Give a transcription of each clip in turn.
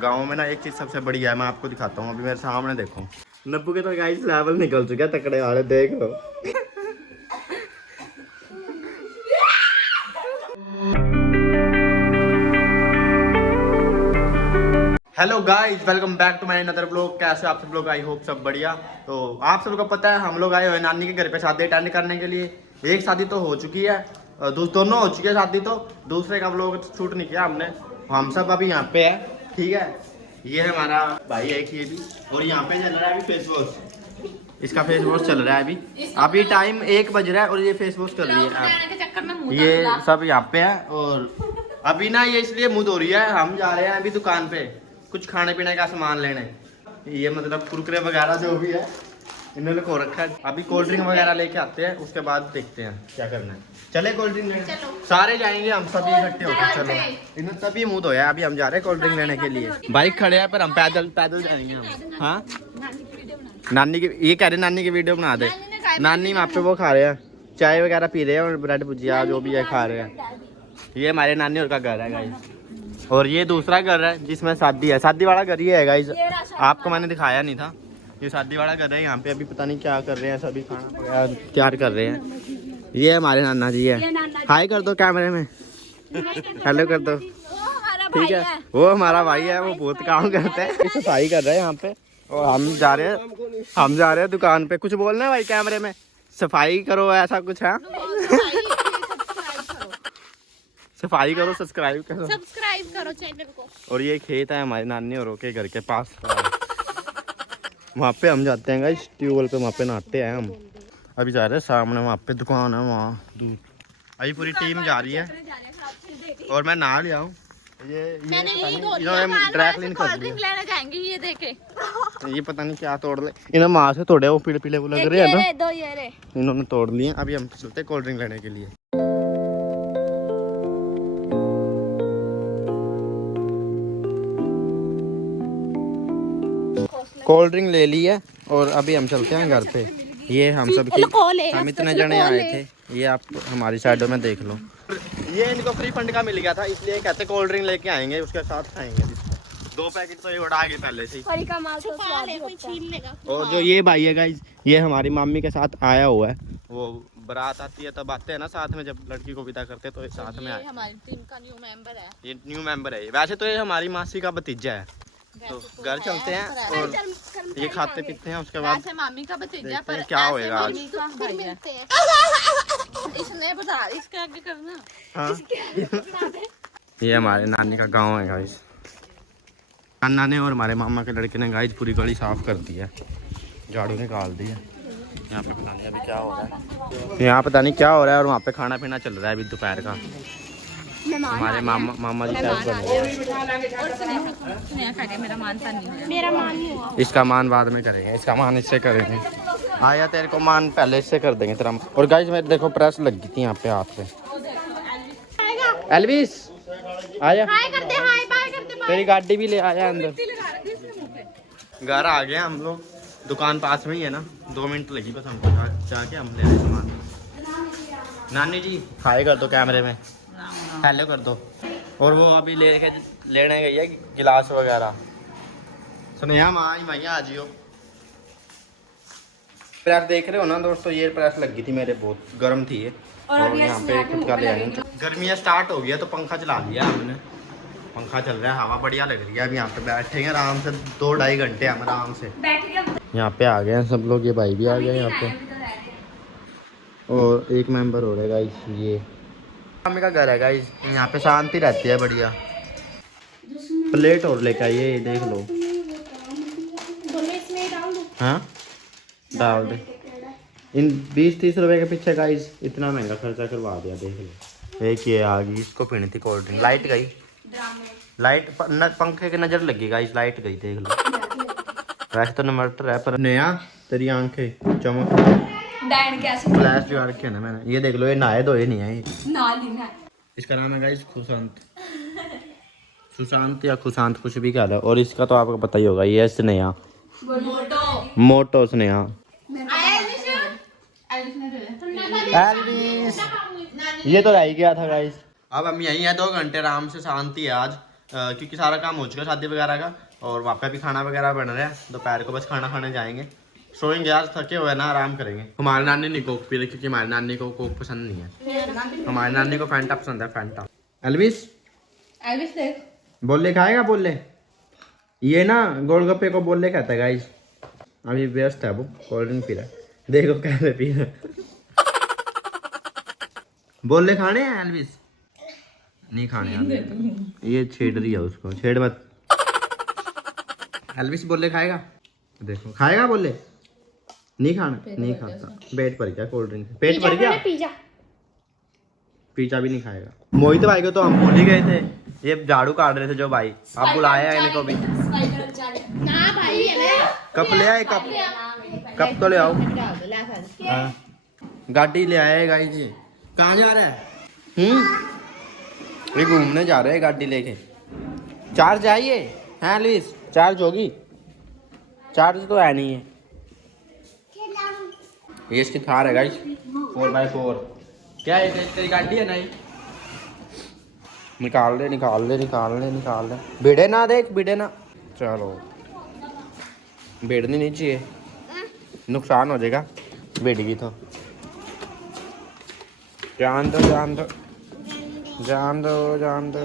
गाँव में ना एक चीज़ सबसे बढ़िया है, मैं आपको दिखाता हूँ। अभी मेरे सामने देखो, नब्बू के तो गाइस लेवल निकल चुका है, तकड़े वाले देख लो। Hello guys, welcome back to my another blog. कैसे आप सब लोग? आई होप सब बढ़िया। तो आप सब लोग को पता है हम लोग आए हुए नानी के घर पे शादी अटेंड करने के लिए। एक शादी तो हो चुकी है, दोनों हो चुकी है शादी, तो दूसरे का व्लॉग शूट नहीं किया हमने। हम सब अभी यहाँ पे है, ठीक है। ये है हमारा भाई एक, ये भी। और यहाँ पे चल रहा है अभी फेस वॉश, इसका फेस वॉश चल रहा है अभी टाइम 1 बज रहा है और ये फेस वॉश कर रही है। ये सब यहाँ पे है और अभी ना ये इसलिए मुँह धो रही है। हम जा रहे हैं अभी दुकान पे कुछ खाने पीने का सामान लेने। ये मतलब कुरकुरे वगैरह जो भी है इन्होंने को रखा है। अभी कोल्ड ड्रिंक वगैरह लेके आते हैं, उसके बाद देखते हैं क्या करना है। चले कोल्ड ड्रिंक लेने, सारे जाएंगे हम सभी इकट्ठे होकर। चलो, इन्होंने तभी मुँह धोया, अभी हम जा रहे हैं कोल्ड ड्रिंक लेने के लिए। बाइक खड़े हैं पर हम पैदल जाएंगे हम। हाँ, नानी की, ये कह रहे नानी की वीडियो बना दे। नानी वहाँ पे वो खा रहे हैं, चाय वगैरह पी रहे हैं और ब्रेड भुजिया जो भी है खा रहे हैं। ये हमारे नानी और का घर है गाइस, और ये दूसरा घर है जिसमें शादी है। शादी वाला घर ही है गाइस, आपको मैंने दिखाया नहीं था। ये शादी वाला घर है। यहाँ पे अभी पता नहीं क्या कर रहे हैं, सभी खाना वगैरह तैयार कर रहे हैं। ये हमारे नाना जी है, हाय कर दो कैमरे में, हेलो कर दो, ठीक है। वो हमारा भाई है, वो बहुत काम करते हैं, सफाई कर रहे हैं यहाँ पे। और हम जा रहे हैं दुकान पे। कुछ बोलना है भाई कैमरे में, सफाई करो ऐसा कुछ है। सफाई करो, सब्सक्राइब करो चैनल को। और ये खेत है हमारे नानी और के घर के पास, वहाँ पे हम जाते हैं गाइस, ट्यूबवेल पे वहाँ पे नहाते हैं हम। अभी जा रहे हैं सामने, वहाँ पे दुकान है, वहाँ दूध। अभी पूरी टीम जा रही है और मैं नहा लिया हूँ। ये इन्होंने ड्राई क्लीन कर दिया। ये देखे, ये पता नहीं क्या तोड़ ले, इन्होंने माँ से तोड़े, वो पीले पीले वो लग रहे हैं ना, इन्होंने तोड़ लिए। अभी हम चलते कोल्ड ड्रिंक लेने के लिए। कोल्ड ड्रिंक ले ली है और अभी हम चलते हैं घर पे। ये हम सब हम इतने जने आए थे, ये आप हमारी साइडों में देख लो। ये इनको फ्री फंड का मिल गया था, इसलिए कहते कोल्ड ड्रिंक लेके आएंगे, उसके साथ खाएंगे। 2 पैकेट तो ये उड़ा गए पहले से ही। और जो ये भाई है गाइस, ये हमारी मम्मी के साथ आया हुआ है। वो बारात आती है तब आते हैं ना साथ में, जब लड़की को विदा करते हैं तो साथ में आए। हमारी टीम का न्यू मेंबर है, ये न्यू मेंबर है। वैसे तो ये हमारी मासी का भतीजा है। तो घर चलते हैं और ये खाते पीते हैं, उसके बाद मामी का भतीजा पर क्या होएगा आज। इसने बता, इसके आगे करना। हाँ। ये हमारे नानी का गांव है गाइस। नाना ने और हमारे मामा के लड़के ने गाइस पूरी गली साफ कर दी है, झाड़ू निकाल दी है। यहाँ पे पता नहीं अभी क्या हो रहा है, यहाँ पता नहीं क्या हो रहा है। और वहाँ पे खाना पीना चल रहा है अभी दोपहर का। हमारे मामा जी क्या बन रहे हैं। इसका मान बाद में करेंगे, इसका मान इससे करेंगे। आया तेरे को मान पहले इससे कर देंगे तेरा। और गाइस मेरे देखो प्रेस लगी थी यहाँ पे हाथ पे। एल्विस आया, तेरी गाड़ी भी ले आया अंदर। घर आ गए हम लोग, दुकान पास में ही है ना, 2 मिनट लगी बस हमको जाके हम ले आए सामान। नानी जी हाय कर दो कैमरे में, हेलो कर दो। और वो अभी लेने गई है गिलास वगैरह। सुनिया माँ ही भैया आ जियो। प्रेस देख रहे हो ना दोस्तों, ये प्रेस लगी थी मेरे, बहुत गर्म थी ये। और यहाँ पे खुद का ले आए। गर्मियाँ स्टार्ट हो गया तो पंखा चला लिया हमने, पंखा चल रहा है, हवा बढ़िया लग रही है। अभी यहाँ पे बैठेंगे आराम से 2-2.5 घंटे हम आराम से। यहाँ पे आ गए हैं सब लोग, ये भाई भी आ गए यहाँ पे। और एक मेंबर हो रहा है गाइस, ये मम्मी का घर है गाइस, यहाँ पे शांति रहती है बढ़िया। प्लेट और लेकर आइए, देख लो। हाँ डाल दे। इन 20-30 रुपए के पीछे गाइस इतना महंगा खर्चा करवा दिया, देख लो। एक ये आ गई, इसको पीनी थी कोल्ड ड्रिंक। लाइट गई, लाइट पंखे की नजर लगी गाइस, लाइट गई देख लो। वैसे तो इन्वर्टर है पर नया, तेरी आंखें चमक फ्लैश जो रखे है ना मैंने। ये देख लो, ये नहाए धोए नहीं है, इसका नाम है गाइस खुशांत। सुशांत या खुशांत कुछ भी कह लो। और इसका तो आपको पता ही होगा, ये स्नेहा, मोटो स्नेहा। एल्विस ये तो रह ही गया था गाइस। अब हम यहीं हैं 2 घंटे आराम से, शांति है आज। क्योंकि सारा काम हो चुका है शादी वगैरह का, और वहाँ पे भी खाना वगैरह बन रहा है। दोपहर को बस खाना खाने जाएंगे, सोएंगे। आज थके हुए ना, आराम करेंगे। हमारी नानी नहीं कोक पी रही क्योंकि हमारी नानी को कोक पसंद नहीं है। हमारी नानी को फैंटा पसंद है, फैंटा। एल्विस देख बोले खाएगा? बोले ये ना गोलगप्पे को बोले कहता है गाइस। अभी व्यस्त है वो, कोल्ड ड्रिंक पी रहा है। देखो कैसे पी रहा है। बोले खाने हैं एल्विस? नहीं खाने हैं। ये छेड़ रही है उसको, छेड़ मत। एल्विस बोले खाएगा? देखो खाएगा बोले? नहीं खाना, नहीं खाता। पेट भर गया कोल्ड ड्रिंक, पेट भर गया। पिज्जा भी नहीं खाएगा। मोहित भाई को तो हम भूल ही गए थे, ये झाड़ू काट रहे थे जो भाई। आप बुलाया है इनको भी? ना भाई कब ले आए? कब तो ले आओ। हाँ। गाड़ी ले आए गाइस जी। कहाँ जा रहा है? ये घूमने जा रहे हैं गाड़ी लेके। चार्ज आइए है लुइस? चार्ज होगी? चार्ज तो है नहीं है। ये इसकी थार है गाइस, 4x4। क्या है तेरी गाड़ी है? नहीं, निकाल ले निकाल ले निकाल ले निकाल ले। भिड़े ना, देख भिड़े ना। चलो, भिड़नी नहीं चाहिए, नुकसान हो जाएगा भिड़ेगी तो। जान दो जान दो जान दो जान दो।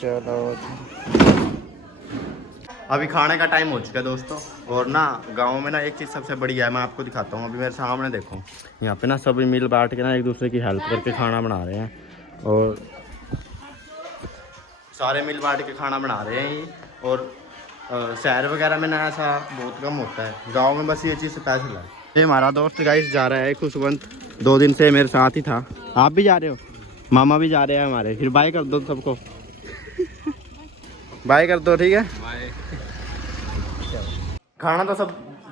चलो, अभी खाने का टाइम हो चुका है दोस्तों। और ना गांव में ना एक चीज़ सबसे बढ़िया है, मैं आपको दिखाता हूँ। अभी मेरे सामने देखो, यहाँ पे ना सभी मिल बांट के ना एक दूसरे की हेल्प करके खाना बना रहे हैं। और सारे मिल बांट के खाना बना रहे हैं ये। और शहर वगैरह में ना ऐसा बहुत कम होता है, गांव में बस ये चीज़ स्पेशल है। ये हमारा दोस्त गाइस जा रहा है खुशवंत, 2 दिन से मेरे साथ ही था। आप भी जा रहे हो? मामा भी जा रहे हैं हमारे। फिर बाय कर दो सबको, बाय कर दो, ठीक है। खाना तो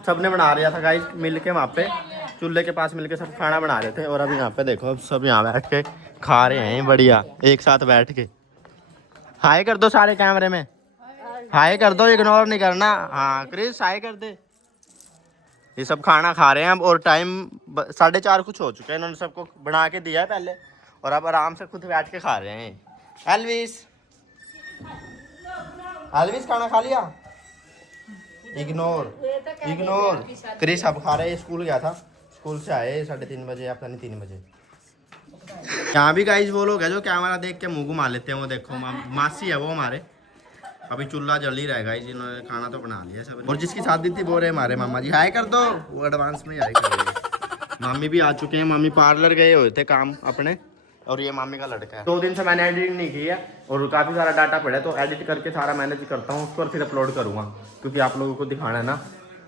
सबने बना रहा था गाइस, मिल के वहाँ पे चूल्हे के पास मिल के सब खाना बना रहे थे। और अभी यहाँ पे देखो, अब सब यहाँ बैठ के खा रहे हैं बढ़िया, एक साथ बैठ के। हाय कर दो सारे कैमरे में, हाय कर दो, इग्नोर नहीं करना। हाँ क्रिस हाय कर दे। ये सब खाना खा रहे हैं अब, और टाइम 4:30 कुछ हो चुका है। इन्होंने सबको बना के दिया है पहले, और अब आराम से खुद बैठ के खा रहे हैं। एल्विस, एल्विस खाना खा लिया? Ignore ignore. क्रिस अब खा रहे हैं, स्कूल गया था, स्कूल से आए 3:30 बजे या पता नहीं 3 बजे। यहाँ भी गाइस वो लोग है जो कैमरा देख के मुंह घुमा लेते हैं। वो देखो मासी है वो हमारे। अभी चूल्हा जल ही रहेगा, जिन्होंने खाना तो बना लिया सब। और जिसकी शादी थी वो रहे हमारे मामा जी। हाय कर दो, वो एडवांस में हाय कर रहे। मामी भी आ चुके हैं, मामी पार्लर गए हुए थे काम अपने। और ये मामी का लड़का है। 2 दिन से मैंने एडिटिंग नहीं की है, और काफ़ी सारा डाटा पड़ा है, तो एडिट करके सारा मैनेज करता हूँ उसको, और फिर अपलोड करूँगा, क्योंकि आप लोगों को दिखाना है ना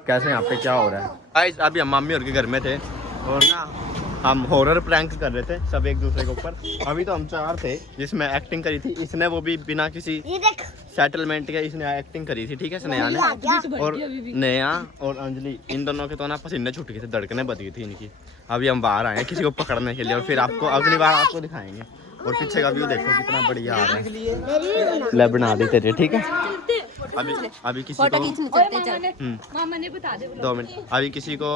कैसे यहाँ पे क्या हो रहा है। गाइस अभी हम मम्मी और के घर में थे, और ना हम हॉरर प्रैंक्स कर रहे थे सब एक दूसरे के ऊपर। अभी तो हम 4 थे, जिसमें एक्टिंग करी थी इसने, वो भी बिना किसी सेटलमेंट के इसने एक्टिंग करी थी, ठीक है। स्नेहा ने और नेहा और अंजलि, इन दोनों के तो ना पसीने छूट गए थे, धड़कने बच गई थी इनकी। अभी हम बाहर आए हैं किसी को पकड़ने के लिए, और फिर आपको अगली बार आपको दिखाएंगे। और पीछे का व्यू देखो कितना बढ़िया आ रहा है। ले बना दी तेरे, ठीक है। अभी किसी को मामा ने बता दे 2 मिनट, अभी किसी को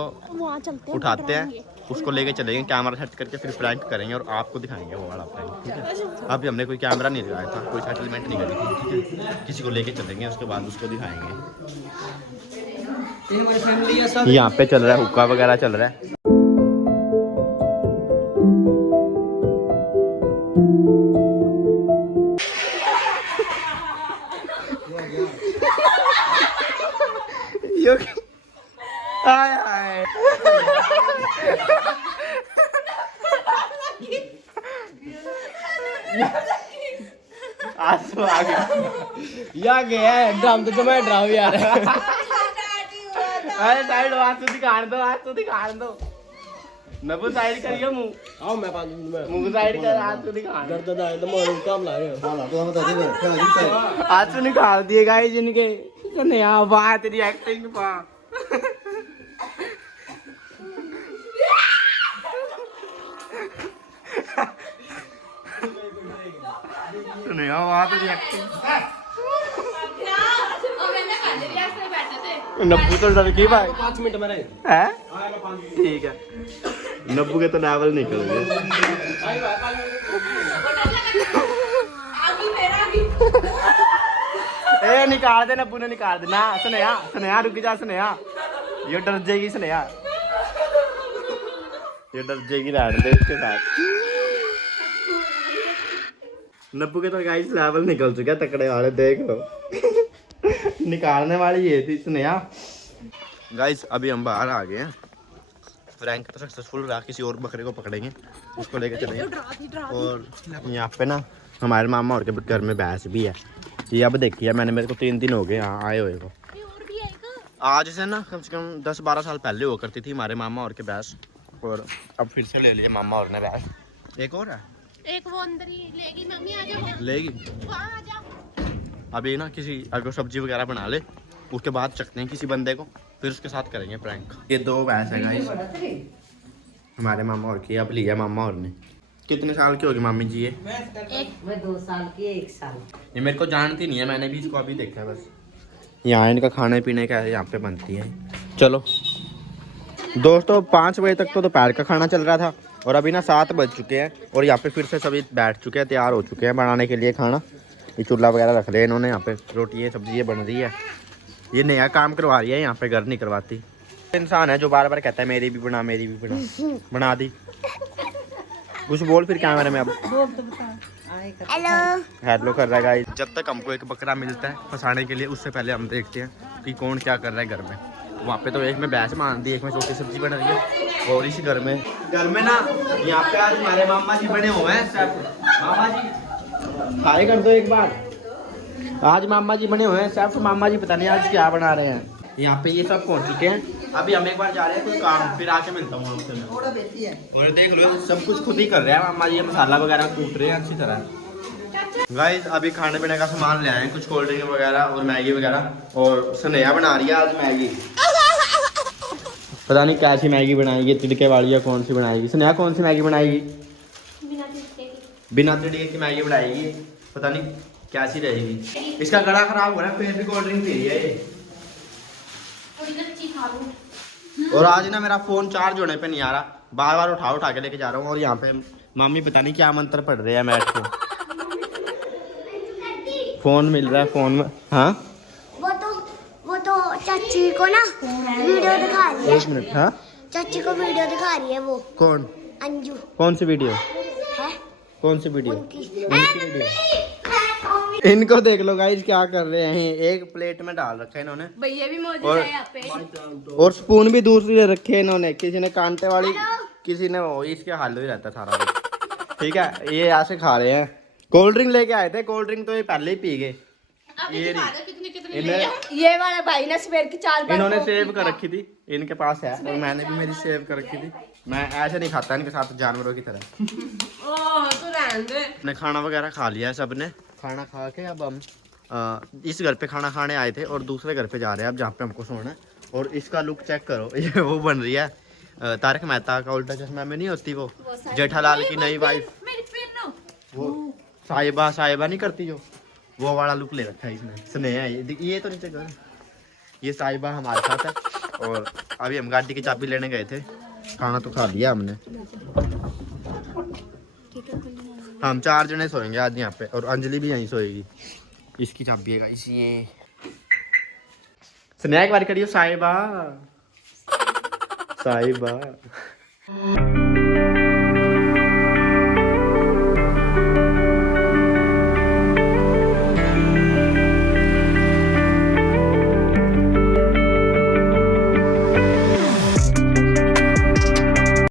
उठाते हैं, उसको लेके चलेंगे, कैमरा सेट करके फिर प्रैंक करेंगे और आपको दिखाएंगे वो वाला प्रैंक, ठीक है। अभी हमने कोई कैमरा नहीं लगाया था, कोई सेटलमेंट नहीं करी थी, ठीक है। किसी को लेके चलेंगे, उसके बाद उसको दिखाएंगे। यहाँ पे चल रहा है हुक्का वगैरह चल रहा है। आंसू आ गया है, ड्राम तो मैं ड्राम यार। अरे साइड आंसू दिखाने दो। नबू साइड करिए मुंह। आओ मैं मुंह साइड कर, आंसू दिखा। दर्द आए तो मोर काम ला रहे हो। हां तो हम बता दे, आंसू निकाल दिए गाइस इनके। नहीं आ वाह तेरी एक्टिंग पा। नहीं आ वाह तेरी एक्टिंग। नब्बू तो डर गई भाई। 5 मिनट में रहे हैं, ठीक है। नब्बू के तो लेवल निकल गए। ए निकाल दे नब्बू ने, निकाल दे ना। स्नेहा स्नेहा रुक जा, स्नेहा ये डर जाएगी, स्नेहा ये डर जाएगी, रहने दे इसके साथ। नब्बू के तो गाइस लेवल निकल चुका है तकड़े वाले, देख लो। निकालने वाली ये थी स्नेहा। गाइस अभी हम बाहर आ गए हैं, रैंक तो सक्सेसफुल रहा, किसी और बकरे को पकड़ेंगे, उसको लेके चलेंगे। और यहाँ पे ना हमारे मामा और के घर में भैंस भी है। ये अब देखिए मैंने, मेरे को 3 दिन हो गए यहाँ आए हुए को। आज से ना कम से कम 10-12 साल पहले हुआ करती थी हमारे मामा और के भैंस, और अब फिर से ले लिए मामा और ने भैंस। एक और है, एक वो अंदर ही लेगी। मम्मी आ जाओ, लेगी। वहाँ आ जाओ। अभी ना किसी अगर सब्जी वगैरह बना ले, उसके बाद चखते हैं किसी बंदे को, फिर उसके साथ करेंगे प्रैंक। ये 2 भैंस है गाइस हमारे मामा और की, अब लिया मामा और ने। कितने साल की होगी मामी जी ये? मैं 2 साल की, 1 साल। ये मेरे को जानती नहीं है, मैंने भी इसको अभी देखा है बस। यहाँ इनका खाने पीने का यहाँ पे बनती है। चलो दोस्तों 5 बजे तक तो दोपहर का खाना चल रहा था, और अभी ना 7 बज चुके हैं, और यहाँ पे फिर से सभी बैठ चुके हैं, तैयार हो चुके हैं बनाने के लिए खाना। ये चूल्हा वगैरह रख लिया इन्होंने, यहाँ पे रोटी सब्जी ये बन रही है। ये नया काम करवा रही है यहाँ पे, घर नहीं करवाती। इंसान है जो बार बार कहता है मेरी भी बना, मेरी भी बना। बना दी। कुछ बोल फिर कैमरे में। अब हेलो हेलो कर रहा है गाइस। जब तक हमको एक बकरा मिलता है फंसाने के लिए, उससे पहले हम देखते हैं कि कौन क्या कर रहा है घर में। वहाँ पे तो एक में भैंस मान दी, एक में रोटी सब्जी बन रही है, और इसी घर में ना यहाँ पे आज हमारे मामा जी बने हुए हैं शेफ। मामा जी हाय कर दो एक बार। आज मामा जी बने हुए हैं शेफ। मामा जी पता नहीं आज क्या बना रहे हैं। यहाँ पे ये सब पहुँच चुके हैं, अभी हम एक बार जा रहे हैं कोई काम, फिर आके मिलता हूँ आपसे मैं। और देख लो सब कुछ खुद ही कर रहे हैं मामा जी, मसाला वगैरह कूट रहे हैं अच्छी तरह। गाइस अभी खाने पीने का सामान ले आए हैं, कुछ कोल्ड ड्रिंक वगैरह और मैगी वगैरह, और स्नेहा बना रही है आज मैगी। पता नहीं कैसी मैगी बनाएगी, तिड़के वाली या कौन सी बनाएगी। स्नेहा कौन सी मैगी बनाएगी? बिना तिड़के की मैगी बनाएगी, पता नहीं कैसी रहेगी। इसका गला खराब हो रहा है, फिर भी कोल्ड ड्रिंक पी रही है ये। और आज ना मेरा फोन चार्ज होने पे नहीं आ रहा, बार बार उठा के लेके जा रहा हूँ। और यहाँ पे मम्मी पता नहीं क्या मंत्र पढ़ रहे हैं मैट को। फोन मिल रहा है फोन में। हाँ वो तो चाची को ना वीडियो दिखा रही है। 1 मिनट। हाँ चाची को वीडियो दिखा रही है वो। कौन? अंजू। कौन सी वीडियो? है कौन सी वीडियो? उनकी वीडियो। इनको देख लो गाइस क्या कर रहे हैं। एक प्लेट में डाल रखा है इन्होंने, भैया भी मौजूद और है यहाँ पे। और स्पून भी दूसरी ले रखे है इन्होंने। किसी ने कांटे वाली, किसी ने वो, इसके हाल ही रहता सारा दिन। ठीक है ये ऐसे खा रहे हैं। कोल्ड ड्रिंक लेके आए थे, कोल्ड ड्रिंक तो ये पहले ही पी गए। ये ये वाला भाई ना सवेर की 4 बार इन्होंने सेव कर रखी थी, इनके पास है, और मैंने भी मेरी सेव कर रखी थी। मैं ऐसे नहीं खाता इनके साथ जानवरों की तरह। तो रहने दे। ने खाना वगैरह खा लिया है सबने। खाना खा के अब हम इस घर पे खाना खाने आए थे, और दूसरे घर पे जा रहे हैं अब जहाँ पे हमको सोना है। और इसका लुक चेक करो, ये वो बन रही है तारक मेहता का उल्टा चश्मा में नहीं होती वो जेठालाल की नई वाइफ, वो साहिबा नहीं करती जो, वो वाला लुक ले रखा है इसने। स्नेहा ये तो नीचे कर, ये साहिबा हमारे साथ है। और अभी हम गाड़ी की चाबी लेने गए थे। खाना तो खा लिया हमने। हम 4 जने सोएंगे आज यहाँ पे, और अंजलि भी यहीं सोएगी। इसकी चाबी है इसी ये। स्नेहा एक बार करियो साहिबा। साहिबा